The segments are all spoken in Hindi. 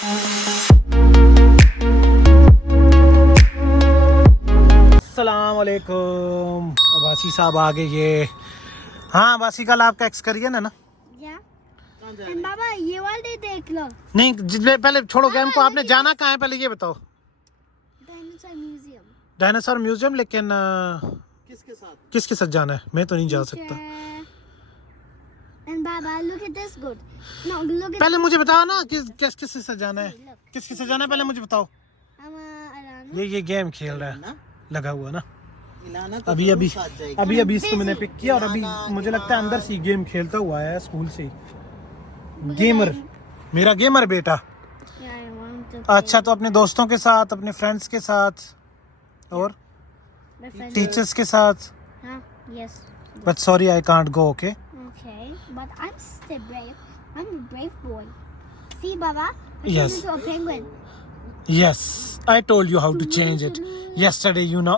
अस्सलाम वालेकुम। अब्बासी साहब आ गए ये। हाँ अब्बासी कल आपका एक्सकर्जन है ना? बाबा ये वाले देख लो। नहीं पहले छोड़ो गेम को, आपने जाना कहाँ है पहले ये बताओ। Dinosaur museum. डायनासोर म्यूजियम, लेकिन किसके साथ जाना है? मैं तो नहीं जा सकता। And Baba, look at this good. No, look at पहले मुझे बताओ ना किसके साथ जाना है, किसके साथ जाना है पहले मुझे बताओ। ये गेम खेल रहा है लगा हुआ ना। अभी इसको मैंने पिक किया और अभी मुझे लगता है अंदर से गेम खेलता हुआ आया है स्कूल से। गेमर, मेरा गेमर बेटा। अच्छा तो अपने दोस्तों के साथ, अपने फ्रेंड्स के साथ और टीचर्स के साथ। Yes. But sorry I can't go. Okay Okay, but I'm still brave. I'm a brave boy. See, Baba, I Yes. turned into a penguin. Yes I told you how to change it yesterday. You know,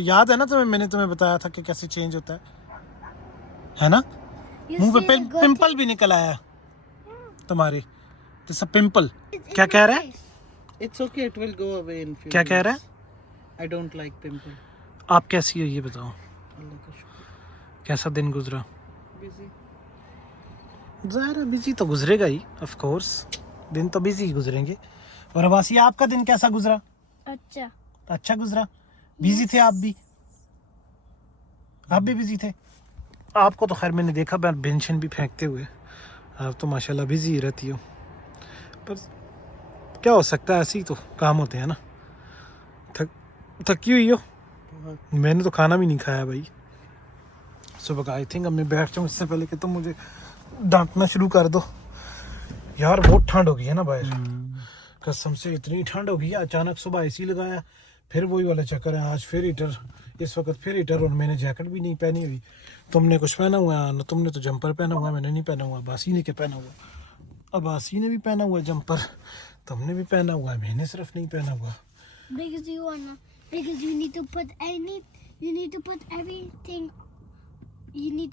याद है ना तुम्हें, मैंने तुम्हें बताया था कि कैसे चेंज होता है ना? You मुंह see पे the good पिंपल भी निकल आया तुम्हारे, जैसा पिंपल। क्या कह रहा है? It's okay, it will go away in few क्या कह रहा है? days. I don't like pimple. आप कैसी हो ये बताओ, अल्लाह का शुक्र। कैसा दिन गुजरा? Busy. ज़ाहिर है बिजी तो गुजरेगा ही, ऑफ कोर्स दिन तो बिजी ही गुजरेंगे। और अब्बासी आपका दिन कैसा गुजरा? अच्छा। अच्छा गुजरा? बिजी थे आप भी? आप भी बिजी थे? आपको तो खैर मैंने देखा बेंशन भी फेंकते हुए, आप तो माशाल्लाह बिजी ही रहती हो। पर क्या हो सकता है, ऐसे ही तो काम होते हैं ना। थकी हुई हो? मैंने तो खाना भी नहीं खाया भाई सुबह का। आई थिंक अब मैं बैठ जाऊँ इससे पहले कि तुम मुझे डांटना शुरू कर दो। यार बहुत ठंड हो गई है ना बाहर, कसम से इतनी ठंड हो गई है। अचानक सुबह एसी लगाया, फिर वही वाला चक्कर है। आज फिर हीटर, इस वक्त फिर हीटर, और मैंने जैकेट भी नहीं पहनी हुई। तुमने कुछ पहना हुआ है ना? तुमने तो जंपर पहना हुआ है, मैंने नहीं पहना हुआ। बासी ने क्या पहना हुआ? अब्बासी ने भी पहना हुआ जंपर, तुमने भी पहना हुआ है, मैंने सिर्फ नहीं पहना हुआ। Because you need to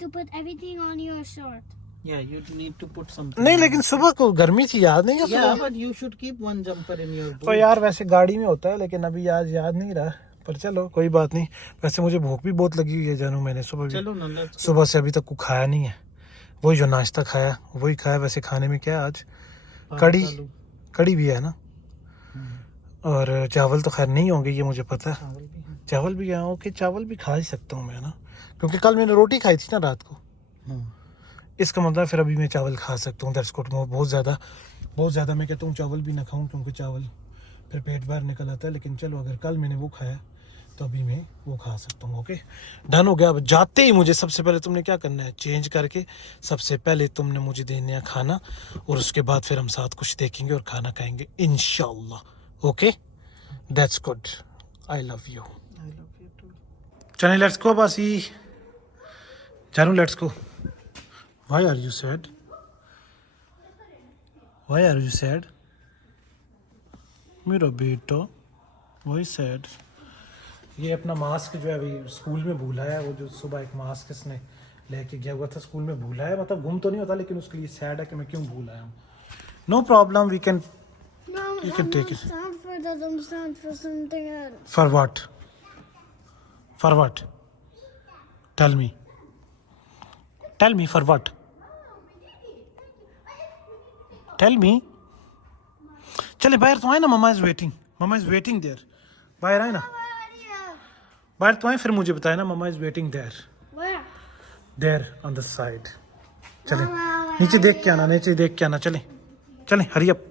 put everything on your shirt. Yeah, you need to put something. नहीं लेकिन सुबह को गर्मी थी, याद नहीं है Yeah, सुबह? but you should keep one jumper in your boot. तो यार वैसे गाड़ी में होता है, लेकिन अभी आज याद नहीं रहा। पर चलो कोई बात नहीं। वैसे मुझे भूख भी बहुत लगी हुई है जानू, मैंने सुबह चलो ना, let's go. सुबह से अभी तक कुछ खाया नहीं है। वही जो नाश्ता खाया वही खाया। वैसे खाने में क्या है आज? कड़ी, आलू। कड़ी भी है ना, और चावल तो खैर नहीं होंगे ये मुझे पता है। चावल भी है। चावल भी है, ओके चावल भी खा ही सकता हूँ मैं ना, क्योंकि कल मैंने रोटी खाई थी ना रात को। इसका मतलब फिर अभी मैं चावल खा सकता हूँ। That's good. बहुत ज़्यादा मैं कहता हूँ चावल भी ना खाऊं, क्योंकि चावल फिर पेट बाहर निकल आता है। लेकिन चलो अगर कल मैंने वो खाया तो अभी मैं वो खा सकता हूँ। ओके डन हो गया। अब जाते ही मुझे सबसे पहले तुमने क्या करना है, चेंज करके सबसे पहले तुमने मुझे देना है खाना, और उसके बाद फिर हम साथ कुछ देखेंगे और खाना खाएंगे इंशाल्लाह। Okay that's good. I love you. I love you too. चलें लेट्स गो बासी। जानू let's go. Why are you sad? Why are you sad मेरा बेटा? Why sad? ये अपना मास्क जो है अभी स्कूल में भूला है। वो जो सुबह एक मास्क इसने लेके गया हुआ था स्कूल में, भूला है। मतलब गुम तो नहीं होता, लेकिन उसके लिए सैड है कि मैं क्यों भूल आया हूँ। No problem, we can No, You can take it. Stand for that. I'm stand for something else. For what? For what? Tell me. Tell me for what? Tell me. चले बाहर तो आए ना, mama is waiting. Mama is waiting there. बाहर आए ना, बाहर तो आए, फिर मुझे बताए ना mama is waiting there. Where? There on the side. चले नीचे देख के आना, नीचे देख के आना। चले चले hurry up.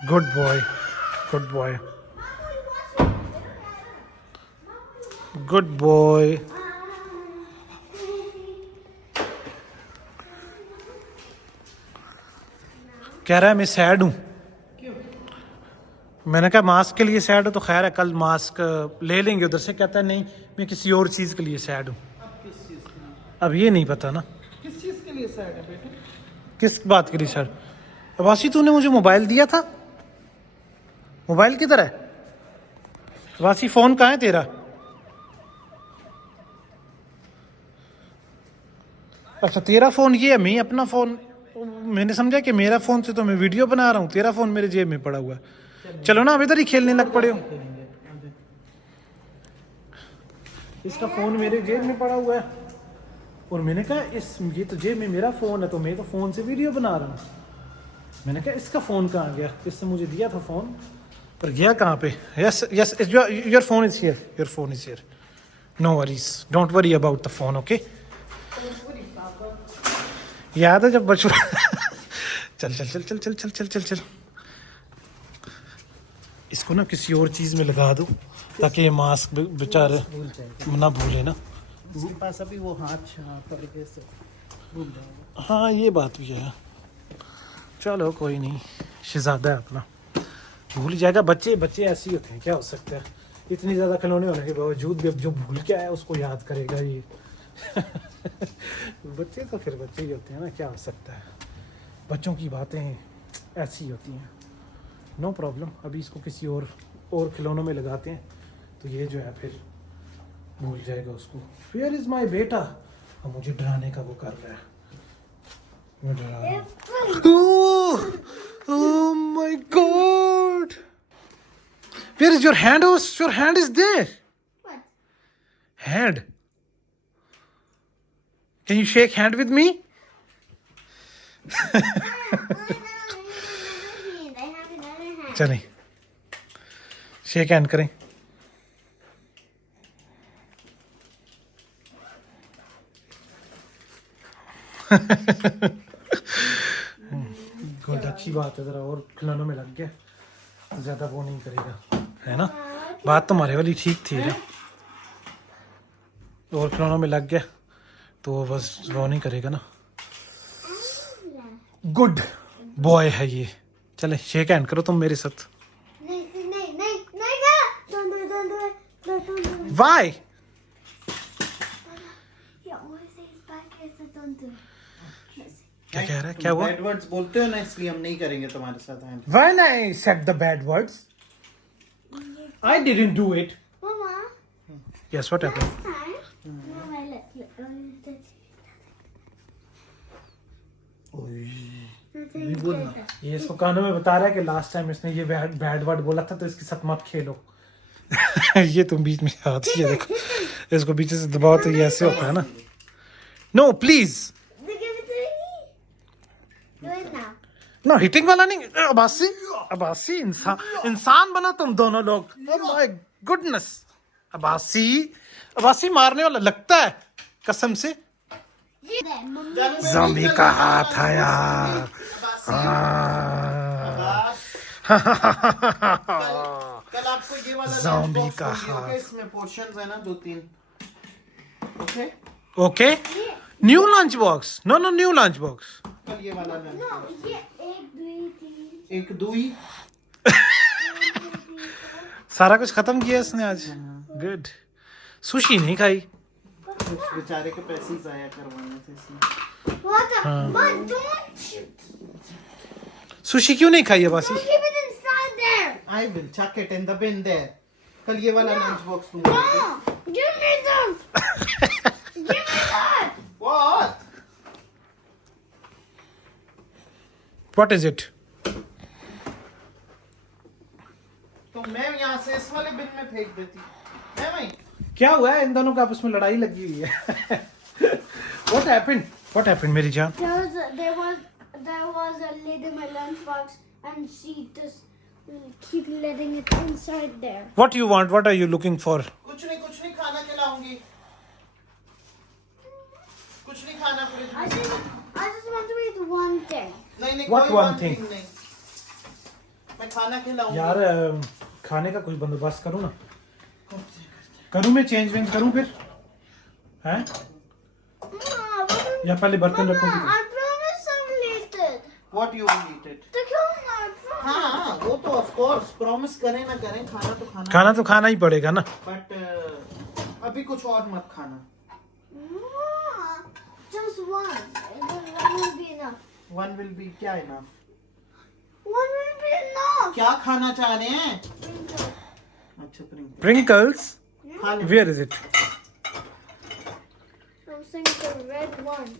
Good boy, good boy, good boy. कह रहा है मैं सैड हूँ। मैंने कहा मास्क के लिए सैड हो तो खैर है, कल मास्क ले लेंगे उधर से। कहता है नहीं मैं किसी और चीज़ के लिए सैड हूँ। अब ये नहीं पता ना किस चीज के लिए सैड है बेटा? किस बात के लिए सैड। अब्बासी तूने मुझे मोबाइल दिया था, मोबाइल किधर है? अब्बासी फ़ोन कहाँ है तेरा? अच्छा तेरा फोन ये है, मैं अपना फोन, मैंने समझा कि मेरा फोन से तो मैं वीडियो बना रहा हूँ, तेरा फोन मेरे जेब में पड़ा हुआ है। चलो ना, अब इधर ही खेलने लग पड़े हो। इसका फोन मेरे जेब में पड़ा हुआ है और मैंने कहा ये तो जेब में मेरा फोन है, तो मैं तो फोन से वीडियो बना रहा हूँ। मैंने कहा इसका फोन कहाँ गया, इसने मुझे दिया था फोन, पर गया कहाँ पे? Yes yes, your phone is here, your phone is here, no worries, don't worry about the phone, okay? याद है जब बचपन चल चल चल चल चल चल चल चल चल, इसको ना किसी और चीज में लगा दूं ताकि ये मास्क बेचारे ना भूले ना। इसके पास अभी वो हाथ पड़ गए से भूल जाएगा। हाँ ये बात भी है, चलो कोई नहीं, शहजादा है अपना, भूल जाएगा। बच्चे बच्चे ऐसे ही होते हैं, क्या हो सकता है, इतनी ज़्यादा खिलौने होने के बावजूद भी अब जो भूल के आया उसको याद करेगा ये बच्चे तो फिर बच्चे ही होते हैं ना, क्या हो सकता है, बच्चों की बातें ऐसी होती हैं। नो प्रॉब्लम, अभी इसको किसी और खिलौनों में लगाते हैं तो ये जो है फिर भूल जाएगा उसको। वेयर इज़ माई बेटा, अब मुझे डराने का वो कर रहा है, मैं डरा रहा हूँ। Oh my God! Where is your hand? Oh, your hand is there. What? Hand. Can you shake hand with me? I have another hand. चलें, शेक हैंड करें। गुड, अच्छी बात है, जरा और खिलौनों में लग गया तो ज्यादा वो नहीं करेगा, है ना? बात तुम्हारे वाली ठीक थी ना, और खिलौनों में लग गया तो बस वो नहीं करेगा ना। गुड बॉय है ये। चले शेक हैंड करो तुम मेरे साथ। Don't do it. Why? Yeah, always say it's back here, so don't do it. क्या कह रहा है, क्या हुआ? बैड वर्ड्स बोलते हो ना, इसलिए हम नहीं करेंगे तुम्हारे साथ hand. When I said the bad words, I didn't do it. Mama, Yes, what happened? last time. Mama, look. ये इसको कानों में बता रहा है कि लास्ट टाइम इसने ये बैड वर्ड बोला था तो इसके साथ मत खेलो। ये तुम बीच में हाथ, ये देखो, इसको पीछे से दबाओ तो ये ऐसे होता है ना। No please, Do it now. No hitting वाला नहीं। अब्बासी इंसान बना तुम दोनों लोग। ओह माय गुडनेस, अब्बासी मारने वाला लगता है कसम से। ज़ॉम्बी का हाथ आया। कल आपको ये वाला ज़ॉम्बी लंच का बॉक्स हाथ। इसमें पोर्शंस है ना 2-3। Okay, okay, new lunch box. No new lunch box. कल ये वाला लंच No, बॉक्स। ये 1, 2, 3. एक दुई सारा कुछ खत्म किया इसने आज। गुड। सुशी नहीं खाई। कुछ बेचारे के पैसे ही जाया करवाने थे इसने। What the? Mom, don't sushi क्यों नहीं खाई Abbasi? keep it inside there. I will chuck it in the bin there. कल ये वाला लंच बॉक्स तुम लोगे। No, give me them. Give me that. What? What is it? तो मैं यहाँ से इस वाले बिन में फेंक देती। मैं वहीं। क्या हुआ है, इन दोनों का आपस में लड़ाई लगी हुई है। What happened? What happened मेरी जान? There was a lid in my lunchbox, and she just keep letting it inside there. What you want? What are you looking for? कुछ नहीं खाना खिलाऊंगी। कुछ नहीं खाना फ्रिज I में। just want to eat one thing. नहीं What कोई one thing? नहीं। मैं खाना खिलाऊंगी। यार खाने का कुछ बंदोबस्त करूँ ना? करूँ मैं चेंज वेंज करूँ फिर? हैं? या पहले बर्तन रखूँगी? I promise I'll eat it. What you will eat it? The corn, I promise. हाँ, वो तो ऑफ कोर्स प्रॉमिस करें ना करें, खाना तो खाना ही पड़ेगा ना। बट अभी कुछ और मत खाना। Just one. One will be enough. One will be क्या enough? One will be enough. क्या खाना चाह रहे हैं? Sprinkle. अच्छा प्रिंकल। Sprinkles? खा ले। Where is it? I'm saying the red one.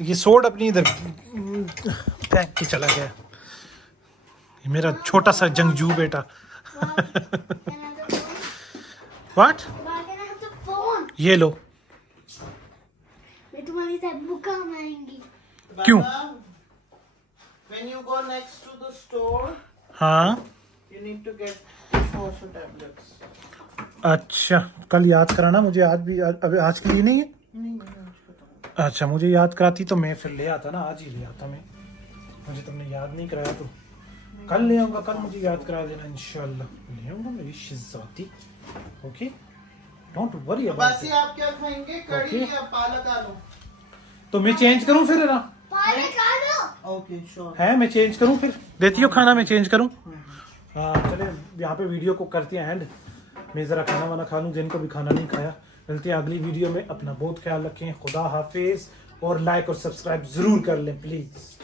ये सोड अपनी इधर फेंक के चला गया। ये मेरा छोटा सा जंगजू बेटा। व्हाट? ये लो। मैं तुम्हारी तरह बुका मांगेंगी। क्यों? When you go next to the store, हाँ you need to get dishwasher tablets. अच्छा, कल याद कराना मुझे। आज भी अभी आज के लिए नहीं है। नहीं आज खत्म। अच्छा, मुझे याद कराती तो मैं फिर ले आता ना। आज ही ले आता मैं। मुझे तुमने याद नहीं कराया तो कल ले आऊंगा। कल मुझे याद करा देना इंशाल्लाह। ले आऊंगा मेरी शिज़ाती। ओके, डोंट वरी अबाउट बासी आप क्या खाएंगे? कड़ी Okay. या पालक आलू? तो मैं चेंज करूं फिर ना? पालक आलू। Okay sure. है मैं चेंज करूं फिर? देती हो खाना, मैं चेंज करूं? हाँ चले, यहाँ पे वीडियो को करते हैं एंड। मैं ज़रा खाना वाना खा लूँ, जिनको भी खाना नहीं खाया। मिलते हैं अगली वीडियो में। अपना बहुत ख्याल रखें। खुदा हाफिज़। और लाइक और सब्सक्राइब ज़रूर कर लें प्लीज़।